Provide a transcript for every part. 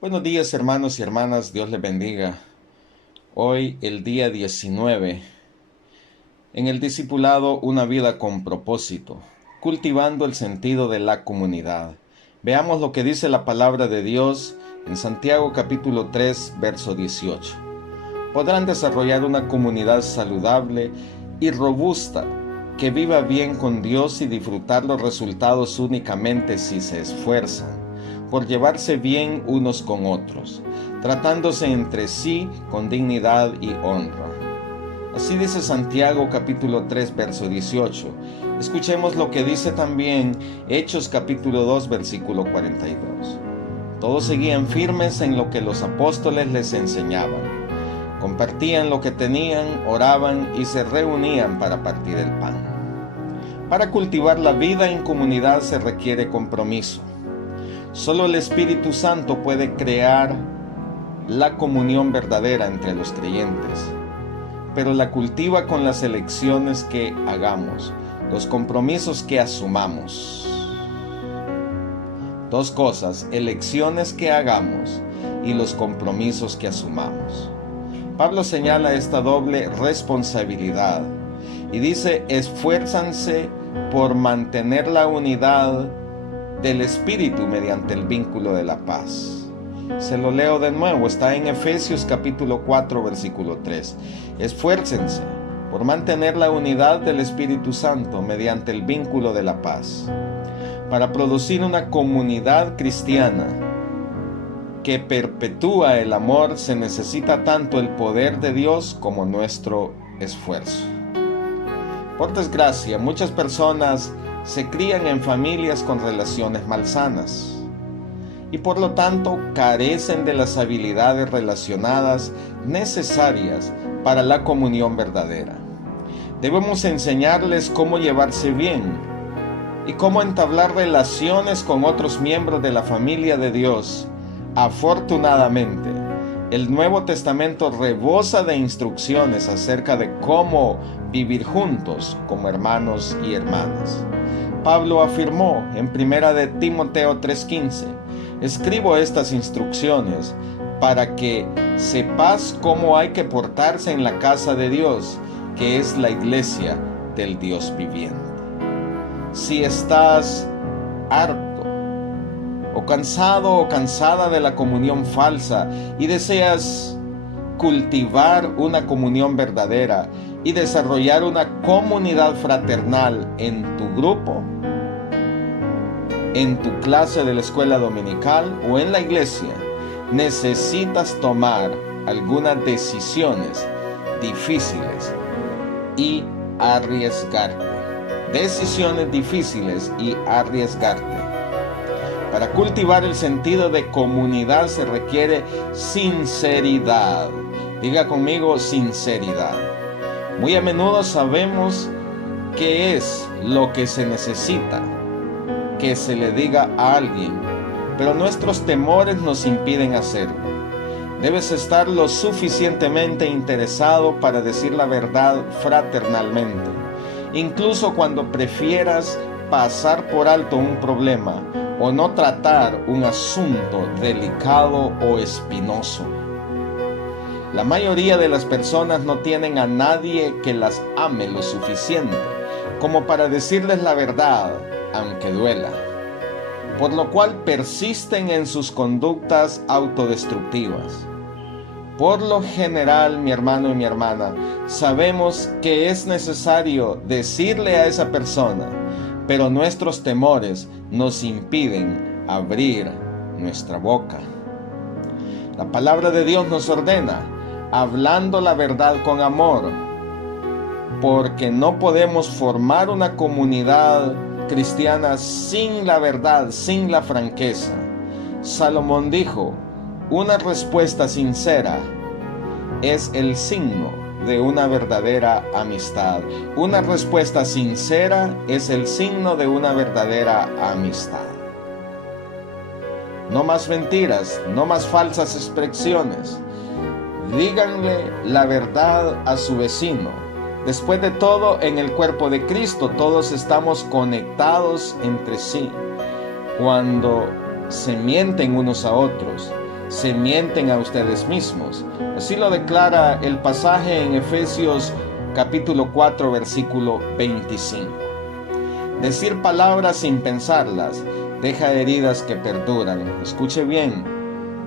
Buenos días, hermanos y hermanas, Dios les bendiga. Hoy, el día 19, en el discipulado Una vida con propósito, cultivando el sentido de la comunidad. Veamos lo que dice la palabra de Dios en Santiago capítulo 3, verso 18. Podrán desarrollar una comunidad saludable y robusta que viva bien con Dios y disfrutar los resultados únicamente si se esfuerzan por llevarse bien unos con otros, tratándose entre sí con dignidad y honra. Así dice Santiago capítulo 3 verso 18. Escuchemos lo que dice también Hechos capítulo 2 versículo 42. Todos seguían firmes en lo que los apóstoles les enseñaban. Compartían lo que tenían, oraban y se reunían para partir el pan. Para cultivar la vida en comunidad se requiere compromiso. Solo el Espíritu Santo puede crear la comunión verdadera entre los creyentes, pero la cultiva con las elecciones que hagamos, los compromisos que asumamos. Dos cosas: elecciones que hagamos y los compromisos que asumamos. Pablo señala esta doble responsabilidad y dice: esfuérzanse por mantener la unidad del Espíritu mediante el vínculo de la paz. Se lo leo de nuevo, está en Efesios capítulo 4 versículo 3. Esfuércense por mantener la unidad del Espíritu Santo mediante el vínculo de la paz. Para producir una comunidad cristiana que perpetúa el amor se necesita tanto el poder de Dios como nuestro esfuerzo. Por desgracia, muchas personas se crían en familias con relaciones malsanas y por lo tanto carecen de las habilidades relacionadas necesarias para la comunión verdadera. Debemos enseñarles cómo llevarse bien y cómo entablar relaciones con otros miembros de la familia de Dios. Afortunadamente, el Nuevo Testamento rebosa de instrucciones acerca de cómo vivir juntos como hermanos y hermanas. Pablo afirmó en 1 de Timoteo 3:15: escribo estas instrucciones para que sepas cómo hay que portarse en la casa de Dios, que es la iglesia del Dios viviente. Si estás harto o cansado o cansada de la comunión falsa y deseas cultivar una comunión verdadera y desarrollar una comunidad fraternal en tu grupo, en tu clase de la escuela dominical o en la iglesia, necesitas tomar algunas decisiones difíciles y arriesgarte. Decisiones difíciles y arriesgarte. Para cultivar el sentido de comunidad se requiere sinceridad. Diga conmigo: sinceridad. Muy a menudo sabemos qué es lo que se necesita que se le diga a alguien, pero nuestros temores nos impiden hacerlo. Debes estar lo suficientemente interesado para decir la verdad fraternalmente, incluso cuando prefieras pasar por alto un problema o no tratar un asunto delicado o espinoso. La mayoría de las personas no tienen a nadie que las ame lo suficiente como para decirles la verdad, aunque duela, por lo cual persisten en sus conductas autodestructivas. Por lo general, mi hermano y mi hermana, sabemos que es necesario decirle a esa persona, pero nuestros temores nos impiden abrir nuestra boca. La palabra de Dios nos ordena: hablando la verdad con amor, porque no podemos formar una comunidad cristiana sin la verdad, sin la franqueza. Salomón dijo: una respuesta sincera es el signo de una verdadera amistad. Una respuesta sincera es el signo de una verdadera amistad. No más mentiras, no más falsas expresiones. Díganle la verdad a su vecino. Después de todo, en el cuerpo de Cristo todos estamos conectados entre sí. Cuando se mienten unos a otros, se mienten a ustedes mismos. Así lo declara el pasaje en Efesios capítulo 4, versículo 25. Decir palabras sin pensarlas deja heridas que perduran. Escuche bien,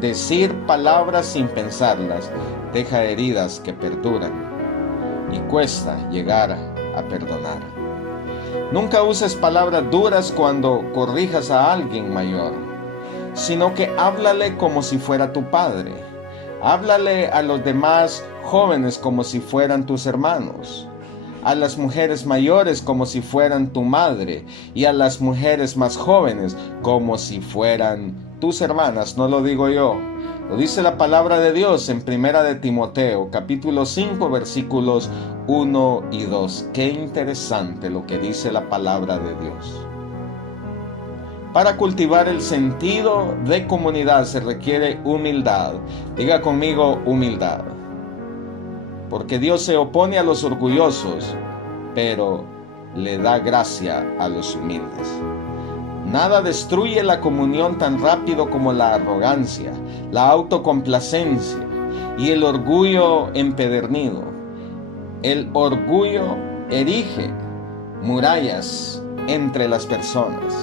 decir palabras sin pensarlas deja heridas que perduran y cuesta llegar a perdonar. Nunca uses palabras duras cuando corrijas a alguien mayor, sino que háblale como si fuera tu padre. Háblale a los demás jóvenes como si fueran tus hermanos, a las mujeres mayores como si fueran tu madre y a las mujeres más jóvenes como si fueran tus hermanas. No lo digo yo, lo dice la palabra de Dios en Primera de Timoteo, capítulo 5, versículos 1 y 2. Qué interesante lo que dice la palabra de Dios. Para cultivar el sentido de comunidad se requiere humildad. Diga conmigo, humildad. Porque Dios se opone a los orgullosos, pero le da gracia a los humildes. Nada destruye la comunión tan rápido como la arrogancia, la autocomplacencia y el orgullo empedernido. El orgullo erige murallas entre las personas.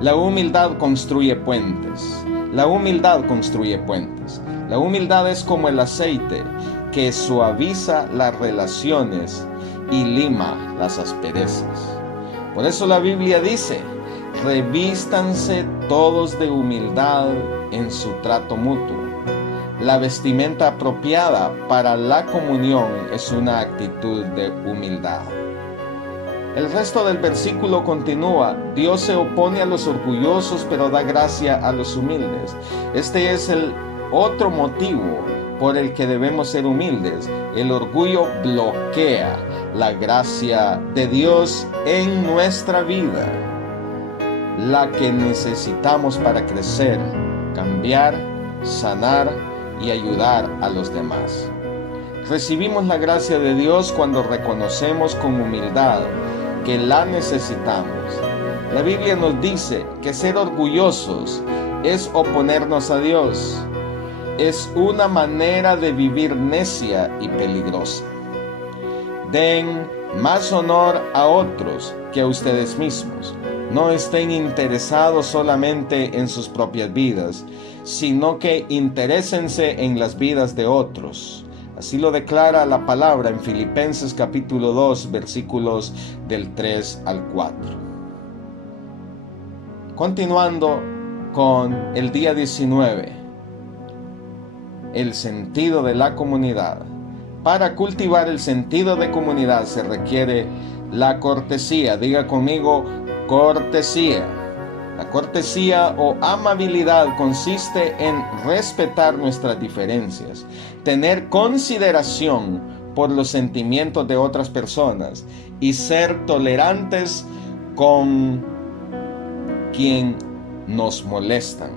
La humildad construye puentes. La humildad construye puentes. La humildad es como el aceite que suaviza las relaciones y lima las asperezas. Por eso la Biblia dice: revístanse todos de humildad en su trato mutuo. La vestimenta apropiada para la comunión es una actitud de humildad. El resto del versículo continúa: Dios se opone a los orgullosos, pero da gracia a los humildes. Este es el otro motivo por el que debemos ser humildes. El orgullo bloquea la gracia de Dios en nuestra vida, la que necesitamos para crecer, cambiar, sanar y ayudar a los demás. Recibimos la gracia de Dios cuando reconocemos con humildad que la necesitamos. La Biblia nos dice que ser orgullosos es oponernos a Dios. Es una manera de vivir necia y peligrosa. Den más honor a otros que a ustedes mismos. No estén interesados solamente en sus propias vidas, sino que interésense en las vidas de otros. Así lo declara la palabra en Filipenses capítulo 2, versículos del 3 al 4. Continuando con el día 19, el sentido de la comunidad. Para cultivar el sentido de comunidad se requiere la cortesía. Diga conmigo, cortesía. La cortesía o amabilidad consiste en respetar nuestras diferencias, tener consideración por los sentimientos de otras personas y ser tolerantes con quien nos molestan.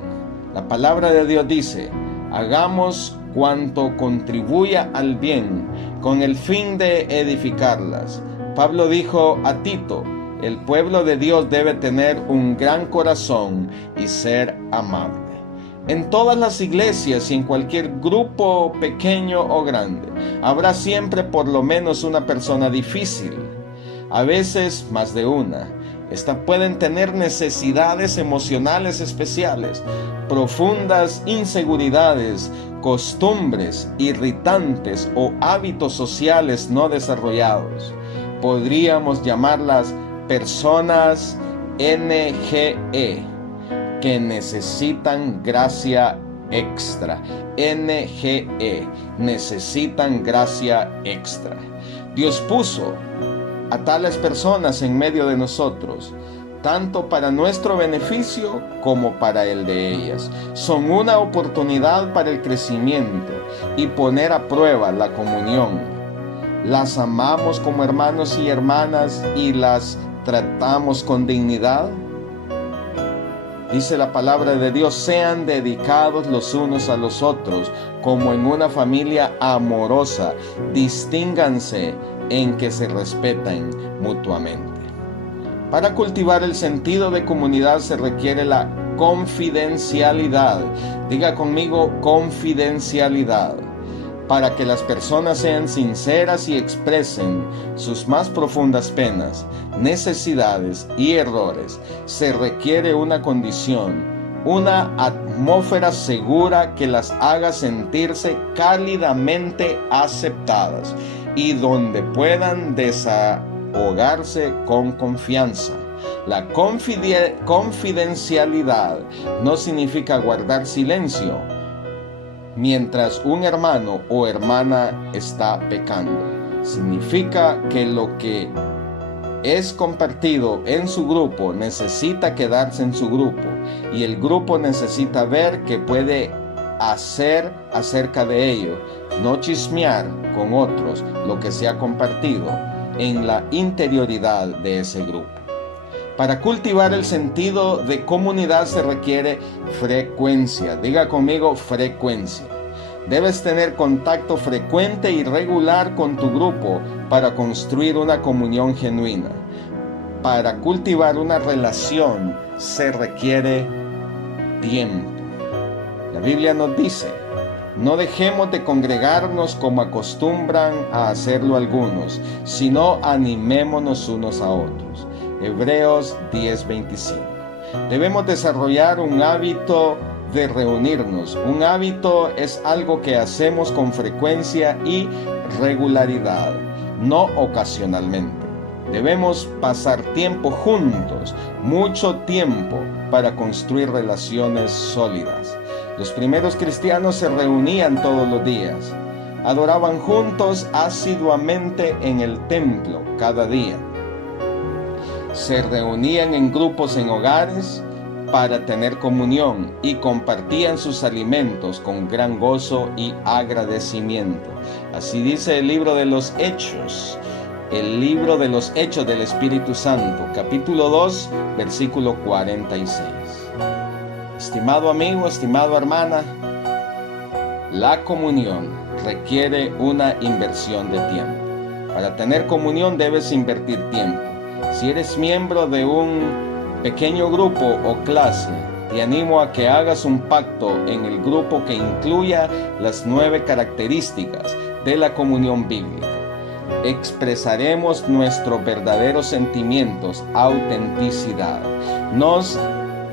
La palabra de Dios dice: hagamos cuanto contribuya al bien, con el fin de edificarlas. Pablo dijo a Tito: el pueblo de Dios debe tener un gran corazón y ser amable. En todas las iglesias y en cualquier grupo pequeño o grande, habrá siempre por lo menos una persona difícil, a veces más de una. Estas pueden tener necesidades emocionales especiales, profundas inseguridades, costumbres irritantes o hábitos sociales no desarrollados. Podríamos llamarlas personas NGE, que necesitan gracia extra. NGE, necesitan gracia extra. Dios puso a tales personas en medio de nosotros, tanto para nuestro beneficio como para el de ellas. Son una oportunidad para el crecimiento y poner a prueba la comunión. Las amamos como hermanos y hermanas y las tratamos con dignidad. Dice la palabra de Dios: sean dedicados los unos a los otros como en una familia amorosa. Distínganse en que se respeten mutuamente. Para cultivar el sentido de comunidad se requiere la confidencialidad. Diga conmigo, confidencialidad. Para que las personas sean sinceras y expresen sus más profundas penas, necesidades y errores, se requiere una condición, una atmósfera segura que las haga sentirse cálidamente aceptadas y donde puedan desahogarse con confianza. La confidencialidad no significa guardar silencio mientras un hermano o hermana está pecando. Significa que lo que es compartido en su grupo necesita quedarse en su grupo y el grupo necesita ver qué puede hacer acerca de ello, no chismear con otros lo que se ha compartido en la interioridad de ese grupo. Para cultivar el sentido de comunidad se requiere frecuencia. Diga conmigo, frecuencia. Debes tener contacto frecuente y regular con tu grupo para construir una comunión genuina. Para cultivar una relación se requiere tiempo. La Biblia nos dice: no dejemos de congregarnos como acostumbran a hacerlo algunos, sino animémonos unos a otros. Hebreos 10:25. Debemos desarrollar un hábito de reunirnos. Un hábito es algo que hacemos con frecuencia y regularidad, no ocasionalmente. Debemos pasar tiempo juntos, mucho tiempo, para construir relaciones sólidas. Los primeros cristianos se reunían todos los días. Adoraban juntos asiduamente en el templo cada día. Se reunían en grupos en hogares para tener comunión y compartían sus alimentos con gran gozo y agradecimiento. Así dice el libro de los Hechos, el libro de los Hechos del Espíritu Santo, capítulo 2, versículo 46. Estimado amigo, estimada hermana, la comunión requiere una inversión de tiempo. Para tener comunión debes invertir tiempo. Si eres miembro de un pequeño grupo o clase, te animo a que hagas un pacto en el grupo que incluya las 9 características de la comunión bíblica. Expresaremos nuestros verdaderos sentimientos, autenticidad. Nos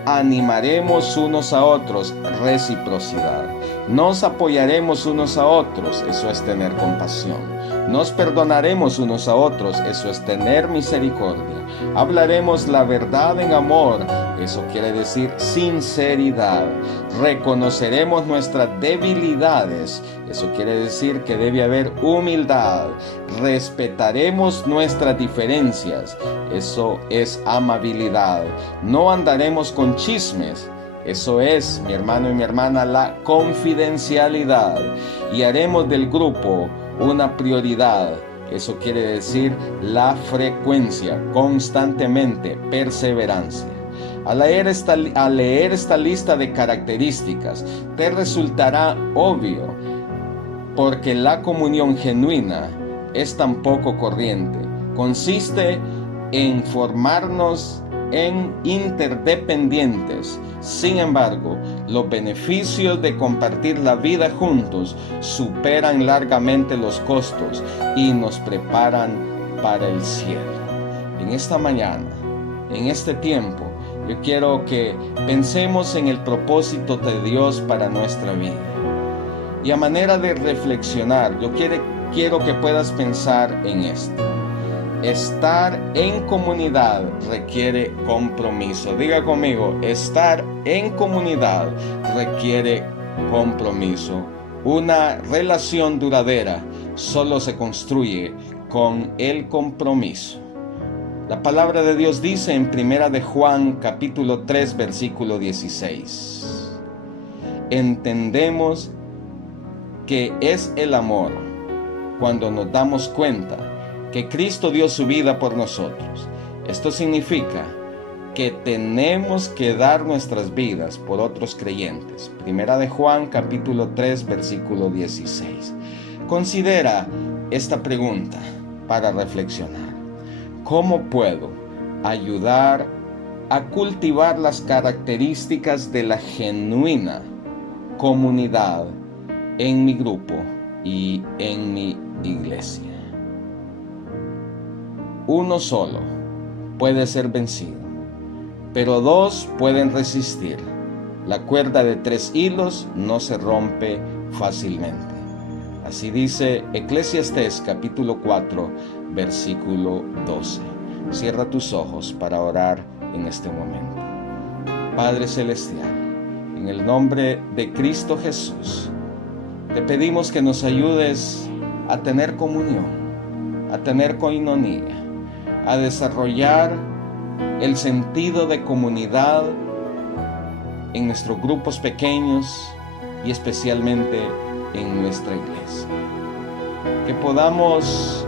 animaremos unos a otros, reciprocidad. Nos apoyaremos unos a otros, eso es tener compasión. Nos perdonaremos unos a otros, eso es tener misericordia. Hablaremos la verdad en amor, eso quiere decir sinceridad. Reconoceremos nuestras debilidades, eso quiere decir que debe haber humildad. Respetaremos nuestras diferencias, eso es amabilidad. No andaremos con chismes, eso es, mi hermano y mi hermana, la confidencialidad. Y haremos del grupo una prioridad. Eso quiere decir la frecuencia, constantemente, perseverancia. Al leer esta lista de características, te resultará obvio, porque la comunión genuina es tan poco corriente. Consiste en formarnos en interdependientes. Sin embargo, los beneficios de compartir la vida juntos superan largamente los costos y nos preparan para el cielo. En esta mañana, en este tiempo, yo quiero que pensemos en el propósito de Dios para nuestra vida. Y a manera de reflexionar, yo quiero que puedas pensar en esto. Estar en comunidad requiere compromiso. Diga conmigo, estar en comunidad requiere compromiso. Una relación duradera solo se construye con el compromiso. La palabra de Dios dice en 1 de Juan capítulo 3 versículo 16. Entendemos que es el amor cuando nos damos cuenta que Cristo dio su vida por nosotros. Esto significa que tenemos que dar nuestras vidas por otros creyentes. 1 de Juan capítulo 3 versículo 16. Considera esta pregunta para reflexionar. ¿Cómo puedo ayudar a cultivar las características de la genuina comunidad en mi grupo y en mi iglesia. Uno solo puede ser vencido, pero dos pueden resistir. La cuerda de 3 hilos no se rompe fácilmente. Así dice Eclesiastés capítulo 4, versículo 12. Cierra tus ojos para orar en este momento. Padre Celestial, en el nombre de Cristo Jesús, te pedimos que nos ayudes a tener comunión, a tener coinonía, a desarrollar el sentido de comunidad en nuestros grupos pequeños y especialmente en nuestra iglesia. Que podamos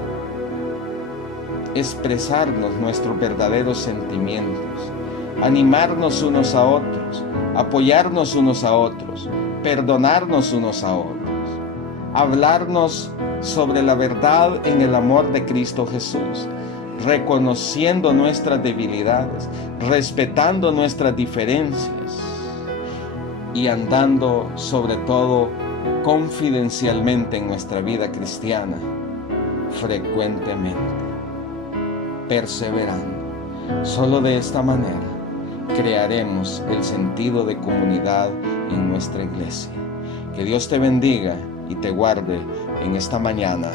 expresarnos nuestros verdaderos sentimientos, animarnos unos a otros, apoyarnos unos a otros, perdonarnos unos a otros, hablarnos sobre la verdad en el amor de Cristo Jesús, reconociendo nuestras debilidades, respetando nuestras diferencias y andando sobre todo confidencialmente en nuestra vida cristiana, frecuentemente, perseverando. Solo de esta manera crearemos el sentido de comunidad en nuestra iglesia. Que Dios te bendiga y te guarde en esta mañana.